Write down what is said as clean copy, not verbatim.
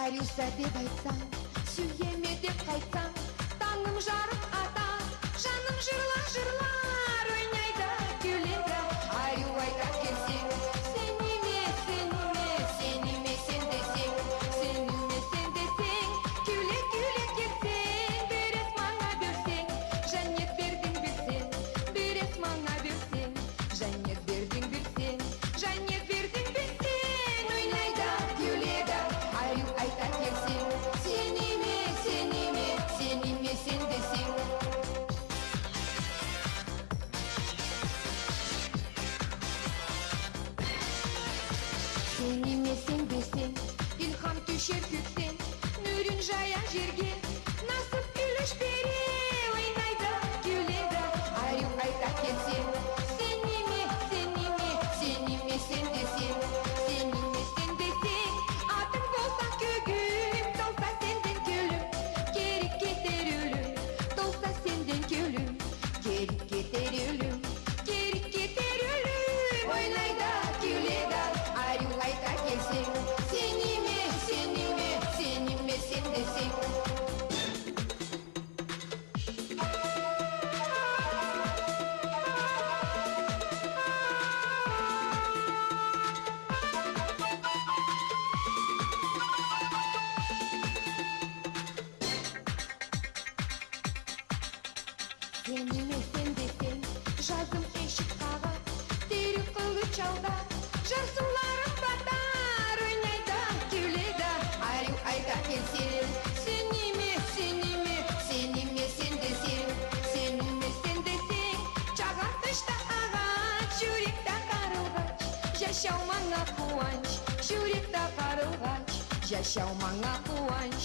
Арюса деп айтсаң, сүйеме деп қайтсаң, таңым жарық ата, жаным жырлар ойнайды, күледі. Арю айта келсең, сен неме, сен неме, сен десең, күле келсең, берес маңа берсең, жәннет бердің берсең, берес маңа берсең, жәннет бердің берсең, жәннет бердің берсең, ойнайды, күледі. Арю айта келсең, сен неме, сен десең. Сен емесең десең, илхам түшер көктен, нұрын жая жерге, насып үліш бере, ойнайды, күледі. Арю айта келсең, сен неме, сен десең, сен десең, атың болса көгім, толса сенден көлім, керек кетер өлім, толса сенден көлім, керек кетер өлім, ойнайды, күледі. Арю айта келсең, сен неме, сен десең. Сен неме, сен десең, жазым ешік қаға, тері қылы чалда, жар суларым батар, ойнайды, күледі. Арю айта келсең, сен неме, сен десең, чағар тышта ағач, жүректі қарылғач, жашау маңа қуанч, жүректі қарылғач, жашау маңа қуанч.